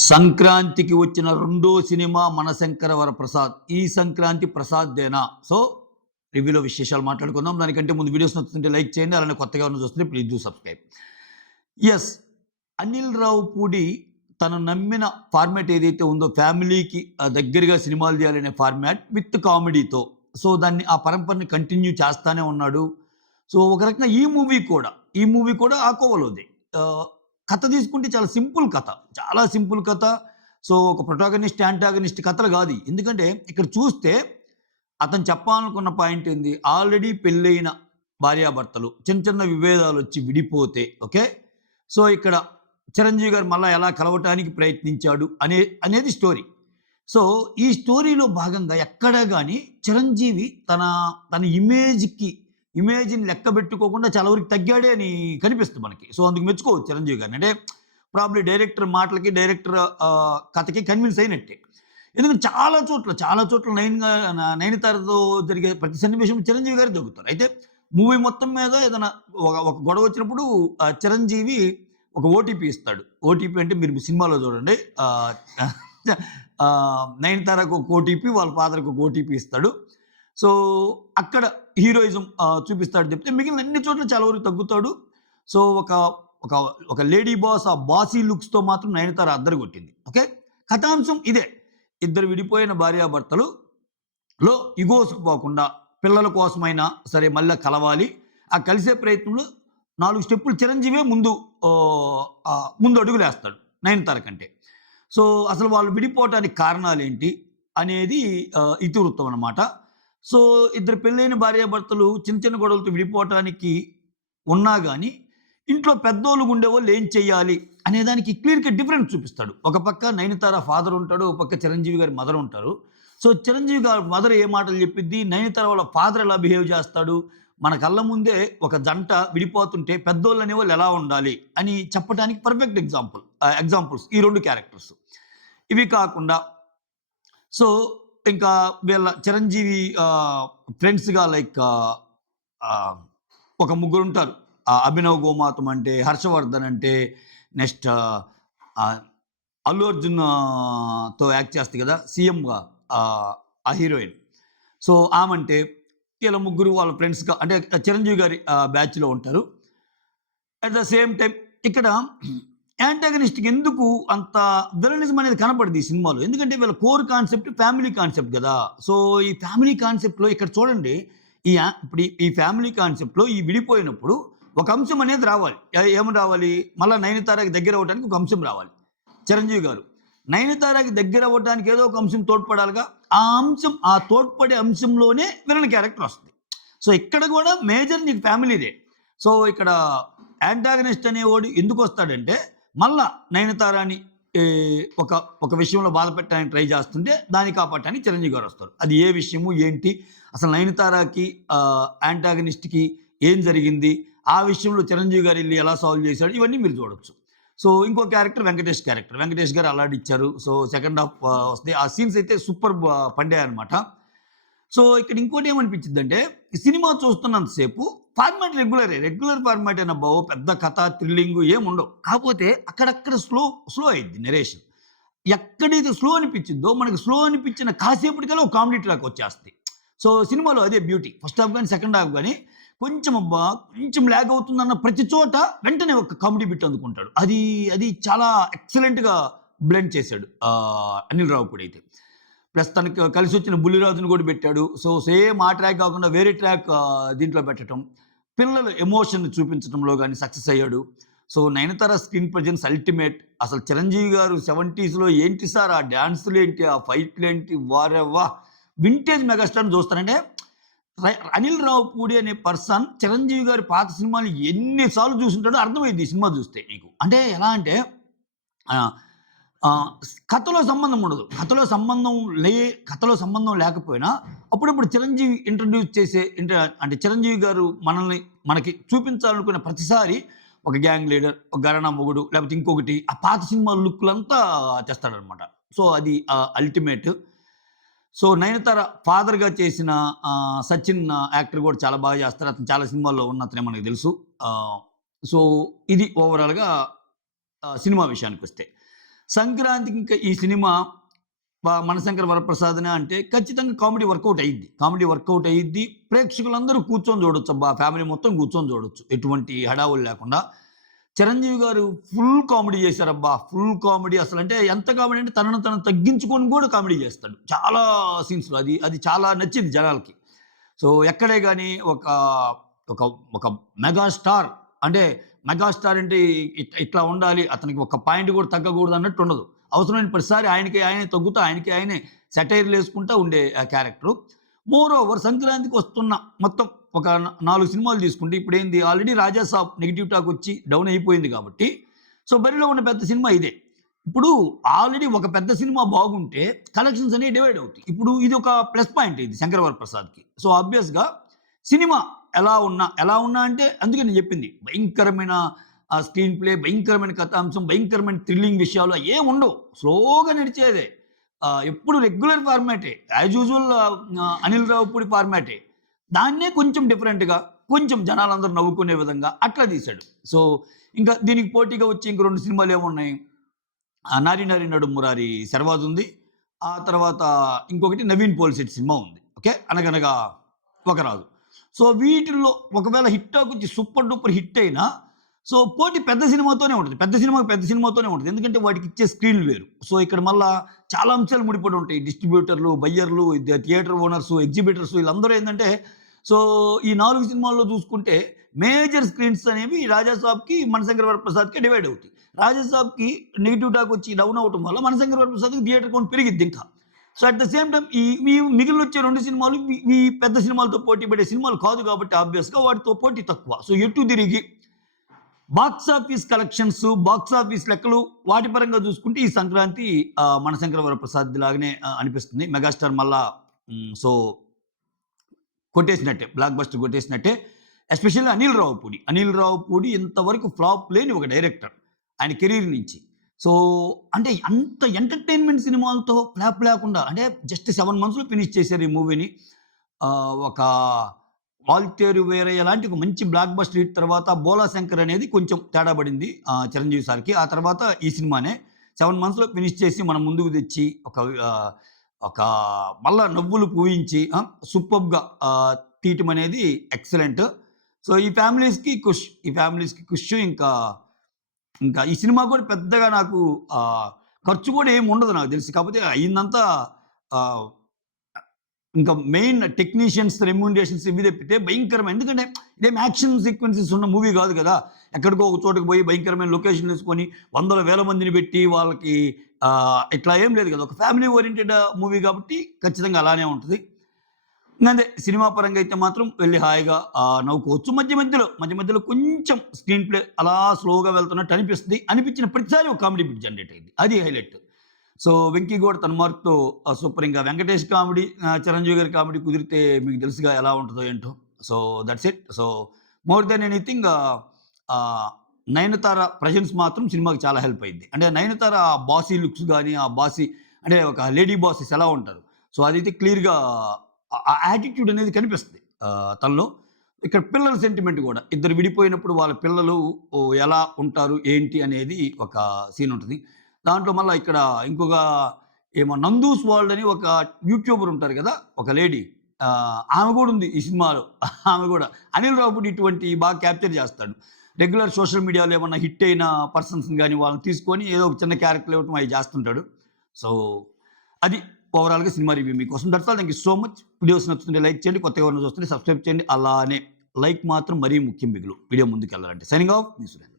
సంక్రాంతికి వచ్చిన రెండో సినిమా 'మనశంకర వరప్రసాద్'. ఈ సంక్రాంతి ప్రసాద్దేనా? సో, రివ్యూలో విశేషాలు మాట్లాడుకుందాం. దానికంటే ముందు వీడియోస్ నచ్చుతుంటే లైక్ చేయండి. అలానే కొత్తగా ఎవరైనా చూస్తుంటే please do subscribe. Yes. Anil Ravipudi తను నమ్మిన ఫార్మాట్ ఏదైతే ఉందో ఫ్యామిలీకి దగ్గరగా సినిమాలు తీయాలనే ఫార్మాట్ విత్ కామెడీతో. సో, ఆ పరంపరని కంటిన్యూ చేస్తానే ఉన్నాడు. సో, ఒక రకంగా ఈ మూవీ కూడా ఆ కోవలోదే. ఆహ్, కథ తీసుకుంటే చాలా సింపుల్ కథ. చాలా సింపుల్ కథ. సో, ఒక ప్రొటాగనిస్ట్, యాంటాగనిస్ట్ కథలు గాదు. ఎందుకంటే ఇక్కడ చూస్తే అతను చెప్పాలనుకున్న పాయింట్ ఏంది? ఆల్రెడీ పెళ్ళైన భార్యాభర్తలు చిన్న చిన్న విభేదాలొచ్చి విడిపోతే ఓకే. సో, ఇక్కడ చిరంజీవి గారు మళ్ళా ఎలా కలవటానికి ప్రయత్నించాడు అనేది స్టోరీ. సో, ఈ స్టోరీలో భాగంగా ఎక్కడా గాని చిరంజీవి తన తన ఇమేజ్‌ని లెక్కబెట్టుకోకుండా చాలా వరకు తగ్గాడే అని కనిపిస్తుంది మనకి. సో, అందుకు మెచ్చుకోవచ్చు చిరంజీవి గారిని. అంటే ప్రాబబ్లీ డైరెక్టర్ మాటలకి, డైరెక్టర్ కథకి కన్విన్స్ అయినట్టే. ఎందుకంటే చాలా చోట్ల నయనతారతో జరిగే ప్రతి సన్నివేశం చిరంజీవి గారే దొరుకుతారు. అయితే మూవీ మొత్తం మీద ఏదైనా ఒక గొడవ వచ్చినప్పుడు చిరంజీవి ఒక ఓటీపీ ఇస్తాడు. ఓటీపీ అంటే మీరు సినిమాలో చూడండి. నయనతారకు ఒక ఓటీపీ, వాళ్ళ ఫాదర్‌కి ఒక ఓటీపీ ఇస్తాడు. సో, అక్కడ హీరోయిజం చూపిస్తాడు చెప్తే మిగిలిన అన్ని చోట్ల చాలా వరకు తగ్గుతాడు. సో, ఒక ఒక ఒక లేడీ బాస్ ఆ బాసీ లుక్స్‌తో మాత్రం నయనతార అద్దరగొట్టింది. ఓకే. కథాంశం ఇదే. ఇద్దరు విడిపోయిన భార్యాభర్తలులో ఇగోస్‌కు పోకుండా పిల్లల కోసమైనా సరే మళ్ళా కలవాలి. ఆ కలిసే ప్రయత్నంలో 4 స్టెప్పులు చిరంజీవే ముందు అడుగులేస్తాడు నయనతార కంటే. సో, అసలు వాళ్ళు విడిపోవటానికి కారణాలేంటి అనేది ఇతివృత్తం అన్నమాట. సో, ఇద్దరు పెళ్ళైన భార్యాభర్తలు చిన్న చిన్న గొడవలతో విడిపోవటానికి ఉన్నా గాని, ఇంట్లో పెద్దోళ్ళు ఉండేవాళ్ళు ఏం చెయ్యాలి అనేదానికి క్లియర్ కట్ డిఫరెన్స్ చూపిస్తాడు. ఒక పక్క నయనతార ఫాదర్ ఉంటాడు. ఒక పక్క చిరంజీవి గారి మదర్ ఉంటారు. సో, చిరంజీవి గారి మదర్ ఏ మాటలు చెప్పిద్ది, నయనతార వాళ్ళ ఫాదర్ ఎలా బిహేవ్ చేస్తాడు, మన కళ్ళ ముందే ఒక జంట విడిపోతుంటే పెద్దోళ్ళు అనేవాళ్ళు ఎలా ఉండాలి అని చెప్పటానికి పర్ఫెక్ట్ ఎగ్జాంపుల్స్ ఈ 2 క్యారెక్టర్స్. ఇవి కాకుండా సో, ఇంకా వీళ్ళ చిరంజీవి ఫ్రెండ్స్‌గా లైక్ ఒక ముగ్గురుంటారు. అభినవ్ గోమాతం అంటే, హర్షవర్ధన్ అంటే, నెక్స్ట్ అల్లు అర్జున్ తో యాక్ట్ చేస్తది కదా! సీఎంగా ఆ హీరోయిన్. సో, ఆమంటే వీళ్ళ ముగ్గురు వాళ్ళ ఫ్రెండ్స్‌గా అంటే చిరంజీవి గారి బ్యాచ్‌లో ఉంటారు. అట్ ద సేమ్ టైమ్ ఇక్కడ యాంటాగనిస్ట్‌కి ఎందుకు అంత విలనిజం అనేది కనపడదు ఈ సినిమాలో. ఎందుకంటే వీళ్ళ కోర్ కాన్సెప్ట్ ఫ్యామిలీ కాన్సెప్ట్ గదా! సో, ఈ ఫ్యామిలీ కాన్సెప్ట్‌లో ఇక్కడ చూడండి. ఇప్పుడు ఈ ఫ్యామిలీ కాన్సెప్ట్‌లో ఈ విడిపోయినప్పుడు ఒక అంశం అనేది రావాలి. ఏమని రావాలి? మళ్ళా నయనతారకి దగ్గర అవ్వడానికి ఒక అంశం రావాలి. చిరంజీవి గారు నయనతారకి దగ్గర అవ్వడానికి ఏదో ఒక అంశం తోడ్పడాలిగా. ఆ తోడ్పడే అంశంలోనే విలన్ క్యారెక్టర్ వస్తది. సో, ఇక్కడ గూడా మేజర్ నీకు ఫ్యామిలీదే. సో, ఇక్కడ యాంటాగనిస్ట్ అనేవాడు ఎందుకొస్తాడంటే మళ్ళా నయనతారని ఒక విషయంలో బాధపెట్టడానికి ట్రై చేస్తుంటే దాన్ని కాపాడటానికి చిరంజీవి గారు వస్తారు. అది ఏ విషయము ఏంటి? అసలు నయనతారకి యాంటాగనిస్ట్‌కి ఏం జరిగింది? ఆ విషయంలో చిరంజీవి గారు ఎళ్లి ఎలా సాల్వ్ చేశాడు? ఇవన్నీ మీరు చూడొచ్చు. సో, ఇంకో క్యారెక్టర్ వెంకటేష్ క్యారెక్టర్. వెంకటేష్ గారు అల్లాడిచ్చారు. సో, సెకండ్ హాఫ్ వస్తాయి. ఆ సీన్స్ అయితే సూపర్బ్ పండాయన్నమాట. సో, ఇక్కడ ఇంకోటి ఏమనిపించిద్దంటే సినిమా చూస్తున్నంత సేపు ఫార్మాట్ రెగ్యులర్ ఫార్మాట్ అయిన పెద్ద కథ, థ్రిల్లింగ్ ఏముండవు. కాకపోతే అక్కడక్కడ స్లో అయ్యిద్ది నరేషన్. ఎక్కడైతే స్లో అనిపించిందో మనకి స్లో అనిపించిన కాసేపటికల్లా ఒక కామెడీ ట్రాక్ వచ్చేస్తది. సో, సినిమాలో అదే బ్యూటీ. ఫస్ట్ హాఫ్ గాని, సెకండ్ హాఫ్ గాని కొంచెం లాగ్ అవుతుందన్న ప్రతి చోట వెంటనే ఒక కామెడీ బిట్ అందుకుంటాడు. అది చాలా ఎక్సలెంట్‌గా బ్లెండ్ చేశాడు అనిల్ రావిపూడి అయితే. ప్లస్ తనకి కలిసొచ్చిన బుల్లిరాజుని కూడా పెట్టాడు. సో, సేమ్ ఆ ట్రాక్ కాకుండా వేరే ట్రాక్ దీంట్లో పెట్టటం. పిల్లల ఎమోషన్ చూపించడంలో గాని సక్సెస్ అయ్యాడు. So, Nayanthara screen presence ultimate. అసలు చిరంజీవి గారు 70స్‌లో ఏంటి సార్ ఆ డాన్సులేంటి, ఆ ఫైట్‌లేంటి వారెవ్వా! వింటేజ్ మెగాస్టార్‌ని చూస్తానంటే అనిల్ రావిపూడి అనే పర్సన్ చిరంజీవి గారి పాత సినిమాలు ఎన్ని సార్లు చూసుంటాడో అర్థమైద్ది ఈ సినిమా చూస్తే నీకు. అంటే ఎలా అంటే ఆహ్, ఆహ్, కథలో సంబంధం ఉండదు. కథలో సంబంధం లేకపోయినా అప్పుడప్పుడు చిరంజీవి ఇంట్రొడ్యూస్ చేసే అంటే చిరంజీవి గారు మనకి చూపించాలనుకున్న ప్రతిసారి ఒక గ్యాంగ్ లీడర్, ఒక ఘరానా మొగుడు లేకపోతే ఇంకొకటి ఆ పాత సినిమా లుక్‌లంతా తెస్తాడనమాట. సో, అది అల్టిమేట్. సో, నయనతార ఫాదర్‌గా చేసిన సచిన్ యాక్టర్ కూడా చాలా బాగా చేస్తారు. అతను చాలా సినిమాల్లో ఉన్నతనే మనకు తెలుసు. సో, ఇది ఓవరాల్‌గా సినిమా విషయానికొస్తే. సంక్రాంతికి ఇంకా ఈ సినిమా మనశంకర వరప్రసాదనే అంటే ఖచ్చితంగా కామెడీ వర్కౌట్ అయ్యిద్ది. ప్రేక్షకులందరూ కూర్చొని చూడొచ్చు. ఫ్యామిలీ మొత్తం కూర్చొని చూడొచ్చు. ఎటువంటి హడావులు లేకుండా. చిరంజీవి గారు ఫుల్ కామెడీ చేశారబ్బా! ఫుల్ కామెడీ అసలంటే ఎంత కామెడీ అంటే తనను తను తగ్గించుకొని కూడా కామెడీ చేస్తాడు. చాలా సీన్స్‌లో అది చాలా నచ్చింది జనాలకి. సో, ఎక్కడే గాని ఒక ఒక ఒక మెగాస్టార్ అంటే మెగాస్టార్ అంటే ఇట్లా ఉండాలి. అతనికి ఒక పాయింట్ కూడా తగ్గకూడదు అన్నట్టు ఉండదు. అవసరమైన ప్రతిసారి ఆయనకి ఆయనే తగ్గుతూ, ఆయనకి ఆయనే సెటైర్‌లేసుకుంటా ఉండే క్యారెక్టరు. మోర్ ఓవర్ సంక్రాంతికి వస్తున్న మొత్తం ఒక 4 సినిమాలు తీసుకుంటే ఇప్పుడేంది ఆల్రెడీ 'రాజా సాబ్' నెగెటివ్ టాక్ వచ్చి డౌన్ అయిపోయింది కాబట్టి, సో బరిలో ఉన్న పెద్ద సినిమా ఇదే. ఇప్పుడు ఆల్రెడీ ఒక పెద్ద సినిమా బాగుంటే కలెక్షన్స్ అనేవి డివైడ్ అవుతాయి. ఇప్పుడు ఇది ఒక ప్లస్ పాయింట్ ఇది 'శంకర వరప్రసాద్‌కి'. సో ఆబ్వియస్‌గా సినిమా ఎలా ఉన్నా అంటే అందుకే నేను చెప్పింది. భయంకరమైన స్క్రీన్ ప్లే, భయంకరమైన కథాంశం, భయంకరమైన థ్రిల్లింగ్ విషయాలు ఏముండవు. స్లోగా నడిచేదే. ఎప్పుడు రెగ్యులర్ ఫార్మాటే. యాజ్ యూజువల్ అనిల్ రావిపూడి ఫార్మాటే. దాన్నే కొంచెం డిఫరెంట్‌గా, కొంచెం జనాలందరూ నవ్వుకునే విధంగా అట్లా తీశాడు. సో, ఇంకా దీనికి పోటీగా వచ్చే ఇంక 2 సినిమాలు ఏమున్నాయి? 'నారి నారి నడుము మురారి' 'శర్వాజ్' ఉంది. ఆ తర్వాత ఇంకొకటి 'నవీన్ పోలిశెట్టి' సినిమా ఉంది. ఓకే. 'అనగనగా ఒక రాజు.' సో, వీటిల్లో ఒకవేళ హిట్ టాక్ వచ్చి సూపర్ డూపర్ హిట్ అయినా సో, పోటీ పెద్ద సినిమాతోనే ఉంటది. పెద్ద సినిమాతోనే ఉంటది. ఎందుకంటే వాటికి ఇచ్చే స్క్రీన్‌లు వేరు. సో, ఇక్కడ మళ్ళా చాలా అంశాలు ముడిపడి ఉంటాయి. డిస్ట్రిబ్యూటర్లు, బయ్యర్లు, థియేటర్ ఓనర్సు, ఎగ్జిబిటర్సు వీళ్ళందరూ ఏందంటే సో, ఈ 4 సినిమాల్లో చూసుకుంటే మేజర్ స్క్రీన్స్ అనేవి 'రాజా సాబ్‌కి', 'మనశంకర వరప్రసాద్‌కి' డివైడ్ అవుతాయి. 'రాజా సాబ్‌కి' నెగెటివ్ టాక్ వచ్చి డౌన్ అవ్వటం వల్ల 'మనశంకర వరప్రసాద్‌కి' థియేటర్ కౌంట్ పెరిగిద్ది ఇంకా. So, at the same time ఈ మిగిలిన వచ్చే 2 సినిమాలు ఈ పెద్ద సినిమాలతో పోటీ పడే సినిమాలు కాదు కాబట్టి ఆబ్వియస్‌గా వాటితో పోటీ తక్కువ. సో, ఎటు తిరిగి బాక్సాఫీస్ కలెక్షన్స్, బాక్సాఫీస్ లెక్కలు వాటి పరంగా చూసుకుంటే ఈ సంక్రాంతి 'మనశంకర వరప్రసాద్' లాగానే అనిపిస్తుంది. మెగాస్టార్ మళ్ళా సో కొట్టేసినట్టే. బ్లాక్ బస్టర్ కొట్టేసినట్టే. ఎస్పెషల్లీ అనిల్ రావిపూడి ఇంతవరకు ఫ్లాప్ లేని ఒక డైరెక్టర్. ఆయన కెరీర్ నుంచి. సో, అంటే అంత ఎంటర్‌టైన్‌మెంట్ సినిమాలతో ఫ్లాప్ లేకుండా అంటే జస్ట్ 7 మంత్స్‌లో ఫినిష్ చేశారు ఈ మూవీని. ఒక 'వాల్తేరు వీరయ్య' లాంటి ఒక మంచి బ్లాక్ బస్టర్ హిట్ తర్వాత 'బోలా శంకర్' అనేది కొంచెం తేడా పడింది చిరంజీవి సార్‌కి. ఆ తర్వాత ఈ సినిమానే 7 మంత్స్‌లో ఫినిష్ చేసి మన ముందుకు తెచ్చి ఒక మళ్ళా నవ్వులు పూయించి సూపర్బ్‌గా తీయటం అనేది ఎక్సలెంట్. సో, ఈ ఫ్యామిలీస్‌కి ఖుష్. ఇంకా ఈ సినిమా కూడా పెద్దగా నాకు ఖర్చు కూడా ఏమి ఉండదు నాకు తెలిసి. కాకపోతే అయిందంతా ఆహ్, ఇంకా మెయిన్ టెక్నీషియన్స్ రెమ్యూనరేషన్స్ ఇవి తప్పితే భయంకరమైన ఎందుకంటే ఇదేం యాక్షన్ సీక్వెన్సెస్ ఉన్న మూవీ కాదు కదా! ఎక్కడికో ఒక చోటకి పోయి భయంకరమైన లొకేషన్‌లు తీసుకొని వందల వేల మందిని పెట్టి వాళ్ళకి ఇట్లా ఏం లేదు కదా! ఒక ఫ్యామిలీ ఓరియెంటెడ్ మూవీ కాబట్టి ఖచ్చితంగా అలానే ఉంటది. ఇంకంతే సినిమా పరంగా అయితే మాత్రం వెళ్లి హాయిగా నవ్వుకోవచ్చు. మధ్య మధ్యలో కొంచెం స్క్రీన్ ప్లే అలా స్లోగా వెళ్తున్నట్టు అనిపిస్తది. అనిపించిన ప్రతిసారి ఒక కామెడీ బిట్ జనరేట్ అయ్యిద్ది. అది హైలైట్. సో, 'వెంకీ' కూడా తన మార్క్‌తో సూపర్. ఇంకా 'వెంకటేష్' కామెడీ, చిరంజీవి గారి కామెడీ కుదిరితే మీకు తెలుసుగా ఎలా ఉంటదో ఏంటో. So, that's it. So, more than anything 'Nayanthara' presence మాత్రం సినిమాకి చాలా హెల్ప్ అయ్యిద్ది. అంటే 'నయనతార' ఆ బాసీ లుక్స్ గాని, ఆ బాసీ అంటే ఒక లేడీ బాసెస్ ఎలా ఉంటారు. సో, అదైతే క్లియర్‌గా ఆ యాటిట్యూడ్ అనేది కనిపిస్తది తనలో. ఇక్కడ పిల్లల సెంటిమెంట్ కూడా. ఇద్దరు విడిపోయినప్పుడు వాళ్ళ పిల్లలు ఎలా ఉంటారు, ఏంటి అనేది ఒక సీన్ ఉంటది. దాంట్లో మళ్ళా ఇక్కడ ఇంకొక 'నందూస్ వరల్డ్' అని ఒక యూట్యూబర్ ఉంటారు కదా! ఒక లేడీ. ఆమె కూడా ఉంది ఈ సినిమాలో. ఆమె కూడా. అనిల్ రావిపూడి ఇటువంటివి బాగా క్యాప్చర్ చేస్తాడు. రెగ్యులర్ సోషల్ మీడియాలో ఏమన్నా హిట్ అయిన పర్సన్స్‌ని గాని వాళ్ళని తీసుకొని ఏదో ఒక చిన్న క్యారెక్టర్ ఇవ్వటం అయి చేస్తుంటాడు. సో, అది ఓవరాల్‌గా సినిమా రివ్యూ మీకోసం. That's all. Thank you so much. Videos నచ్చుతుంటే లైక్ చేయండి. కొత్తగా ఎవరైనా చూస్తుంటే సబ్స్క్రైబ్ చేయండి. అలానే లైక్ మాత్రం మరీ ముఖ్యం వీడియో ముందుకెళ్ళాలంటే. సైనింగ్ ఆఫ్ మీ సురేంద్ర.